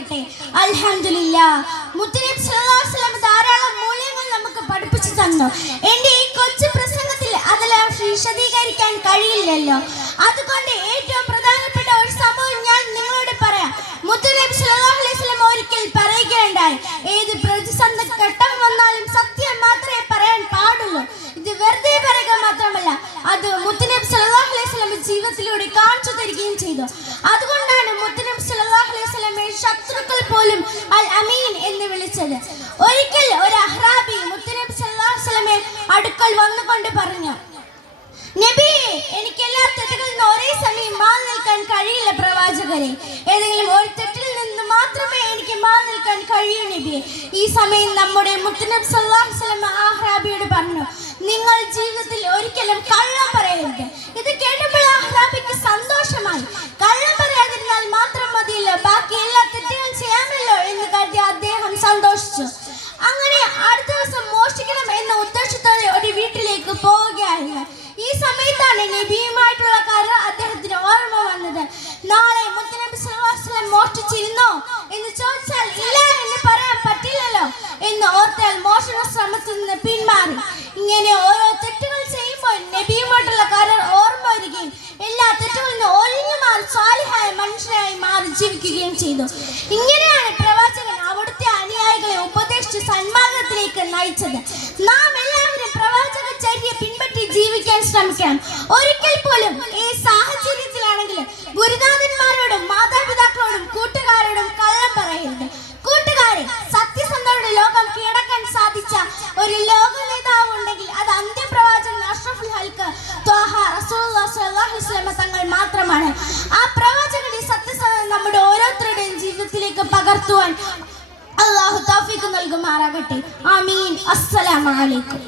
വർദ്ധിക്കട്ടെ. അൽഹംദുലില്ലാഹ്. മുത്തനബി സല്ലല്ലാഹു അലൈഹി വസല്ലം ധാരാളം മൂല്യങ്ങൾ നമുക്ക് പഠിപ്പിച്ചു തന്നു. എൻ്റെ ഈ കൊച്ചു പ്രസംഗത്തിൽ അതെല്ലാം വിശദീകരിക്കാൻ കഴിയില്ലല്ലോ. അതുകൊണ്ട് ഏറ്റവും പ്രധാനപ്പെട്ട ഒരു സംഭവം ഞാൻ നിങ്ങളോട് പറയാം. മുത്തനബി സല്ലല്ലാഹു അലൈഹി വസല്ലം ഒരിക്കൽ പറയുകയുണ്ടായി, ഏത് പ്രതിസന്ധി ഘട്ടം വന്നാലും സത്യം മാത്രമേ പറയാൻ പാടുള്ളൂ. ഇത് വെറുതെ പറയുക മാത്രമല്ല, അത് മുത്തനബി സല്ലല്ലാഹു അലൈഹി വസല്ലം ജീവിതത്തിലൂടെ കാണിച്ചു തരികയും ചെയ്തു. അതുകൊണ്ടാണ് മുത്തനബി സല്ലല്ലാഹു അലൈഹി വസല്ലമയെ ശത്രുക്കൾ പോലും അൽ അമീൻ എന്ന് വിളിച്ചത്. ഒരിക്കൽ ഒരു അഹ്റാബി മുത്തനബി സല്ലല്ലാഹു അലൈഹി വസല്ലമയെ അടുക്കൽ വന്നുകൊണ്ട് പറഞ്ഞു, നബിയെ, എനിക്ക് എല്ലാ തെറ്റുകളിൽ നിന്ന് ഒരേ സമയം മാറി നിൽക്കാൻ കഴിയില്ല പ്രവാചകരെ. ഏതെങ്കിലും ഒരു തെറ്റിൽ നിന്ന് മാത്രമേ എനിക്ക് മാറി നിൽക്കാൻ കഴിയൂ നബിയെ. ഈ സമയം നമ്മുടെ മുത്തനബി സല്ലല്ലാഹു അലൈഹി വസല്ലം അഹ്റാബിയോട് പറഞ്ഞു, നിങ്ങൾ ജീവിതത്തിൽ ഒരിക്കലും കള്ളം പറയരുത്. ഇത് കേട്ടപ്പോൾ അഹ്റാബിക്ക് സന്തോഷമായി. കള്ളം പറയാതിരുന്നാൽ മാത്രം മതിയല്ലോ, ബാക്കി എല്ലാ തെറ്റുകളും ചെയ്യാമല്ലോ എന്ന് കരുതി അദ്ദേഹം സന്തോഷിച്ചു. അങ്ങനെ അടുത്ത ദിവസം മോഷ്ടിക്കണം എന്ന ഉദ്ദേശത്തോടെ ഒരു വീട്ടിലേക്ക് പോവുകയായിരുന്നു. ഈ സമയത്താണ് നബിയുമായിട്ടുള്ള കാര്യം അദ്ദേഹത്തിന് ഓർമ്മ വന്നത്. നാളെ മുത്തനബി സല്ലല്ലാഹു അലൈഹി വസല്ലം മോഷ്ടിച്ചിരുന്നോ എന്ന് ചോദിച്ചാൽ ഇല്ല എന്ന് പറയാൻ പറ്റില്ലല്ലോ എന്ന് ഓർത്താൽ മോഷണ ശ്രമത്തിൽ നിന്ന് പിന്മാറി. ഇങ്ങനെ ഓരോ തെറ്റുകൾ ചെയ്യുമ്പോൾ നബിയുമായിട്ടുള്ള കാര്യം ഓർമ്മ വരികയും എല്ലാ തെറ്റുകളിൽ നിന്ന് ഒഴിഞ്ഞു മാറി സാലിഹായ മനുഷ്യനായി മാറി ജീവിക്കുകയും ചെയ്തു. ഇങ്ങനെയാണ് പ്രവാചകൻ അവിടുത്തെ അനുയായികളെ ഉപദേശിച്ച് സന്മാർഗത്തിലേക്ക് നയിച്ചത്. നാം എല്ലാവരും പ്രവാചക ചര്യ പിൻപറ്റി ജീവിക്കാൻ ശ്രമിക്കണം. ഒരിക്കൽ പോലും ഈ സാഹചര്യത്തിലാണെങ്കിലും ഗുരുനാഥന്മാരോടും മാതാപിതാക്കളോടും കൂട്ടുകാരോടും കള്ളം പറയരുത്. കൂട്ടുകാരെ, സത്യസന്ധരുടെ ലോകം കീഴടക്കാൻ സാധിച്ച ഒരു ലോക നേതാവ് ഉണ്ടെങ്കിൽ അത് അന്ത്യപ്രവാചകൻ അഷ്റഫുൽ ഹൽക്ക് ത്വാഹ റസൂലുള്ളാഹി സ്വല്ലല്ലാഹു അലൈഹി വസല്ലം തങ്ങൾ മാത്രമാണ്. ആ പ്രവാചകന്റെ സത്യസന്ധത നമ്മുടെ ഓരോരുത്തരുടെയും ജീവിതത്തിലേക്ക് പകർത്തുവാൻ അല്ലാഹു തൗഫീഖ് നൽകുമാറാകട്ടെ. ആമീൻ. അസ്സലാമു അലൈക്കും.